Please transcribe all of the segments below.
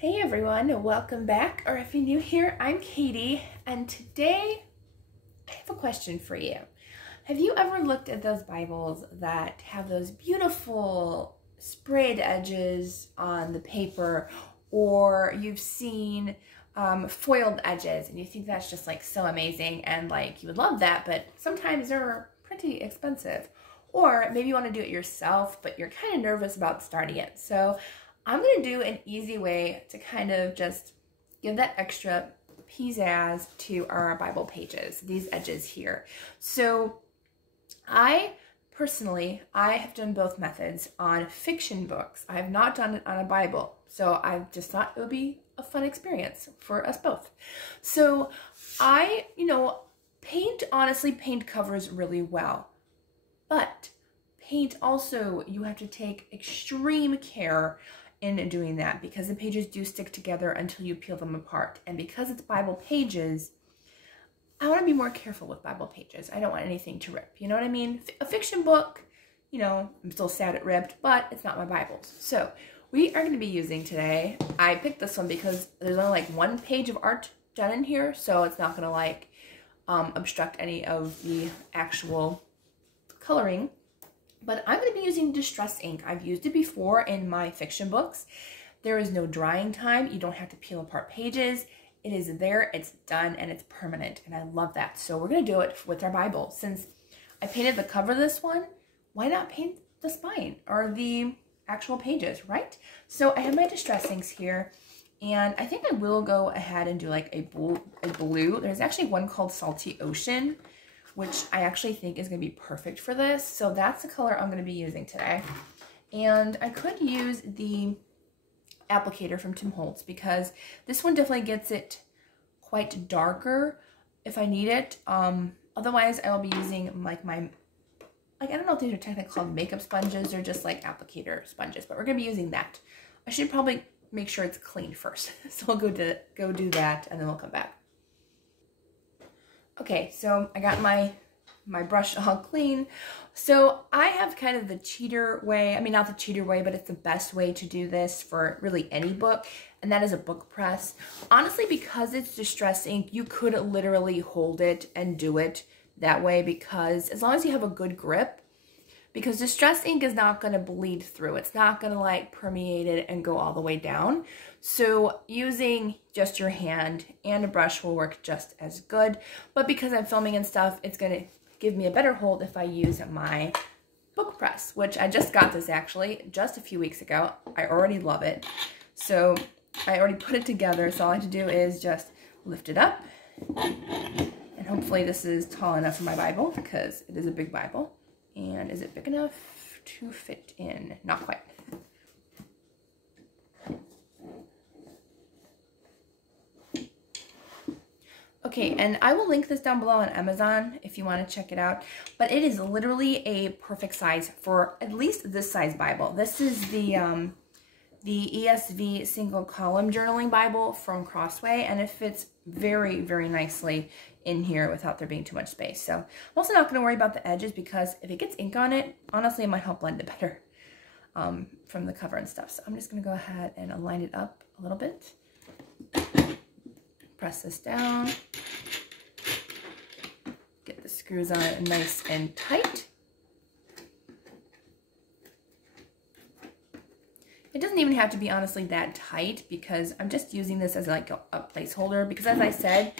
Hey everyone, welcome back, or if you're new here, I'm Katie, and today I have a question for you. Have you ever looked at those Bibles that have those beautiful sprayed edges on the paper, or you've seen foiled edges and you think that's just like so amazing and like you would love that, but sometimes they're pretty expensive? Or maybe you want to do it yourself, but you're kind of nervous about starting it. So I'm going to do an easy way to kind of just give that extra pizzazz to our Bible pages, these edges here. So I have done both methods on fiction books. I have not done it on a Bible. So I just thought it would be a fun experience for us both. So paint covers really well. But paint also, you have to take extreme care in doing that because the pages do stick together until you peel them apart. And because it's Bible pages, I want to be more careful with Bible pages. I don't want anything to rip. You know what I mean? A fiction book, I'm still sad it ripped, but it's not my Bibles. So we are going to be using today, I picked this one because there's only like one page of art done in here. So it's not going to obstruct any of the actual coloring. But I'm going to be using distress ink. I've used it before in my fiction books. There is no drying time. You don't have to peel apart pages. It is there, it's done, and it's permanent. And I love that. So we're going to do it with our Bible. Since I painted the cover of this one, why not paint the spine or the actual pages, right? So I have my distress inks here. And I think I will go ahead and do like a blue. There's actually one called Salty Ocean, which I actually think is going to be perfect for this. So that's the color I'm going to be using today. And I could use the applicator from Tim Holtz because this one definitely gets it quite darker if I need it. Otherwise, I will be using like I don't know if these are technically called makeup sponges or just like applicator sponges, but we're going to be using that. I should probably make sure it's clean first. So I'll go do that and then we'll come back. Okay, so I got my brush all clean. So I have kind of the cheater way, I mean not the cheater way, but it's the best way to do this for really any book, and that is a book press. Honestly, because it's distress ink, you could literally hold it and do it that way because as long as you have a good grip, because distress ink is not going to bleed through. It's not going to like permeate it and go all the way down. So using just your hand and a brush will work just as good. But because I'm filming and stuff, it's going to give me a better hold if I use my book press, which I just got this actually just a few weeks ago. I already love it. So I already put it together. So all I have to do is just lift it up. And hopefully this is tall enough for my Bible because it is a big Bible. And is it big enough to fit in? Not quite. Okay, and I will link this down below on Amazon if you want to check it out. But it is literally a perfect size for at least this size Bible. This is the ESV single column journaling Bible from Crossway, and it fits very, very nicely in here without there being too much space. So I'm also not going to worry about the edges because if it gets ink on it, honestly, it might help blend it better from the cover and stuff. So I'm just going to go ahead and align it up a little bit. Press this down. Get the screws on it nice and tight. It doesn't even have to be honestly that tight because I'm just using this as like a placeholder because as I said,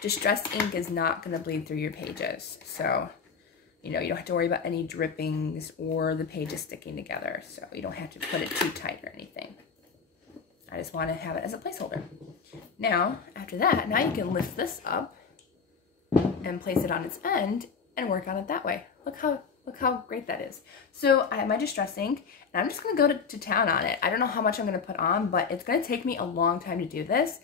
distress ink is not going to bleed through your pages. So, you don't have to worry about any drippings or the pages sticking together. So you don't have to put it too tight or anything. I just want to have it as a placeholder. Now, after that, now you can lift this up and place it on its end and work on it that way. Look how great that is. So I have my distress ink, and I'm just going to go to town on it. I don't know how much I'm going to put on, but it's going to take me a long time to do this.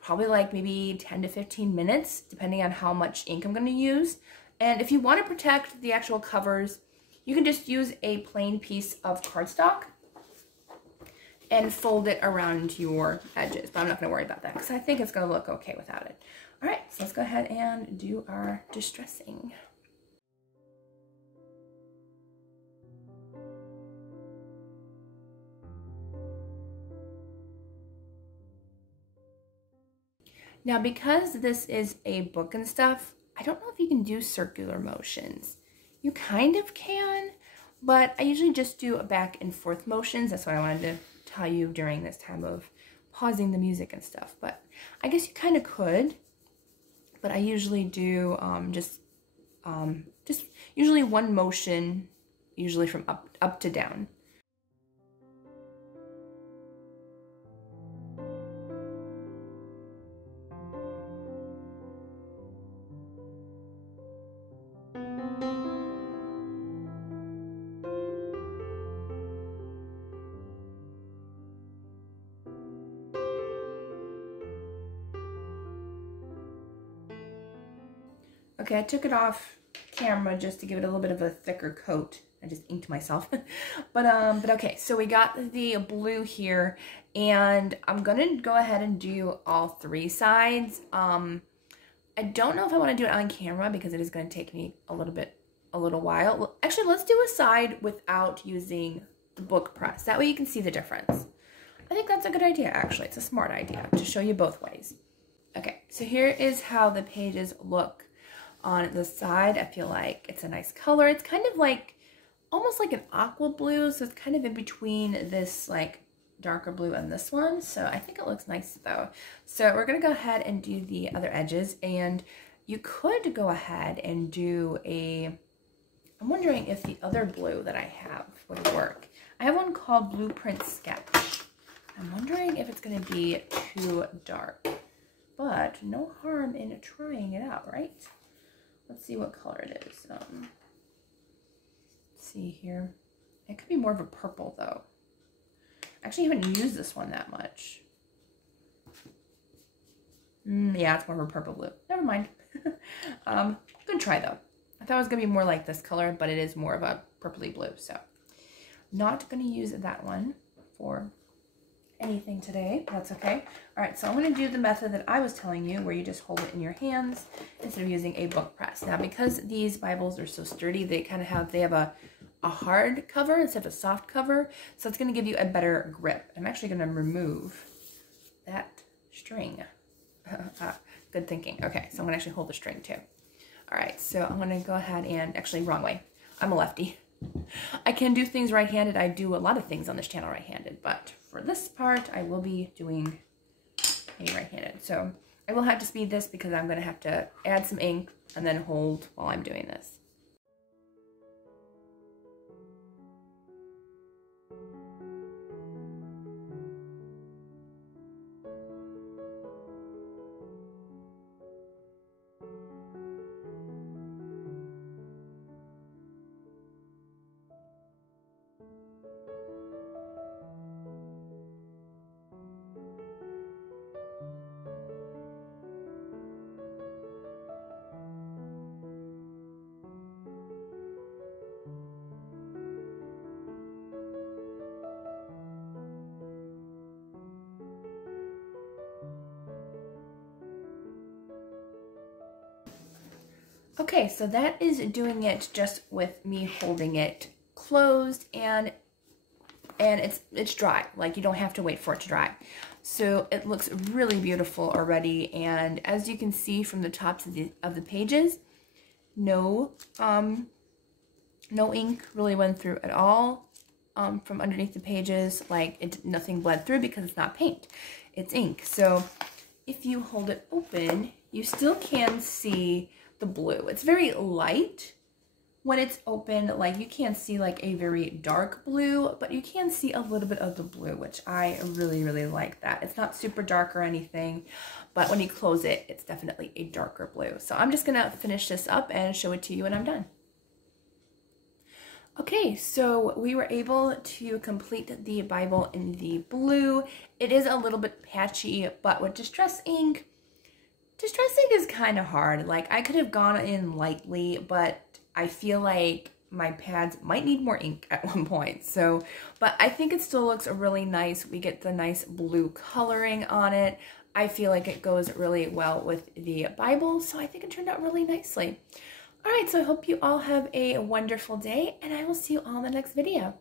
Probably like maybe 10 to 15 minutes, depending on how much ink I'm going to use. And if you want to protect the actual covers, you can just use a plain piece of cardstock and fold it around your edges. But I'm not going to worry about that because I think it's going to look okay without it. All right, so let's go ahead and do our distressing. Now, because this is a book and stuff, I don't know if you can do circular motions. You kind of can, but I usually just do back and forth motions. That's what I wanted to tell you during this time of pausing the music and stuff. But I guess you kind of could, but I usually do just usually one motion, usually from up to down. Okay, I took it off camera just to give it a little bit of a thicker coat. I just inked myself. but okay, so we got the blue here, and I'm gonna go ahead and do all three sides. I don't know if I want to do it on camera because it is going to take me a little while. Well, actually, let's do a side without using the book press. That way you can see the difference. I think that's a good idea, actually. It's a smart idea to show you both ways. Okay, so here is how the pages look on the side. I feel like it's a nice color. It's kind of like, almost like an aqua blue, so it's kind of in between this like darker blue and this one. So I think it looks nice though. So we're gonna go ahead and do the other edges, and you could go ahead and do I'm wondering if the other blue that I have would work. I have one called Blueprint Sketch. I'm wondering if it's gonna be too dark, but no harm in trying it out, right? Let's see what color it is. Let's see here. It could be more of a purple though. Actually, I haven't used this one that much. Yeah, it's more of a purple blue. Never mind. Good try though. I thought it was gonna be more like this color, but it is more of a purpley blue. So, not gonna use that one for anything today. That's okay. All right, so I'm going to do the method that I was telling you, where you just hold it in your hands instead of using a book press. Now, because these Bibles are so sturdy, they have a hard cover instead of a soft cover, so it's going to give you a better grip. I'm actually going to remove that string. Good thinking. Okay, so I'm going to actually hold the string too. All right, so I'm going to go ahead and, actually, wrong way. I'm a lefty. I can do things right-handed. I do a lot of things on this channel right-handed, but for this part, I will be doing a right-handed. So I will have to speed this because I'm going to have to add some ink and then hold while I'm doing this. Okay, so that is doing it just with me holding it closed, and it's dry. Like, you don't have to wait for it to dry. So it looks really beautiful already, and as you can see from the tops of the pages, no ink really went through at all from underneath the pages. Like, nothing bled through because it's not paint, it's ink. So if you hold it open, you still can see the blue. It's very light when it's open. Like, you can't see like a very dark blue, but you can see a little bit of the blue, which I really, really like that. It's not super dark or anything, but when you close it, it's definitely a darker blue. So I'm just gonna finish this up and show it to you when I'm done. Okay, so we were able to complete the Bible in the blue. It is a little bit patchy, but with Distress ink is kind of hard. Like, I could have gone in lightly, but I feel like my pads might need more ink at one point. So, but I think it still looks really nice. We get the nice blue coloring on it. I feel like it goes really well with the Bible, so I think it turned out really nicely. All right, so I hope you all have a wonderful day, and I will see you all in the next video.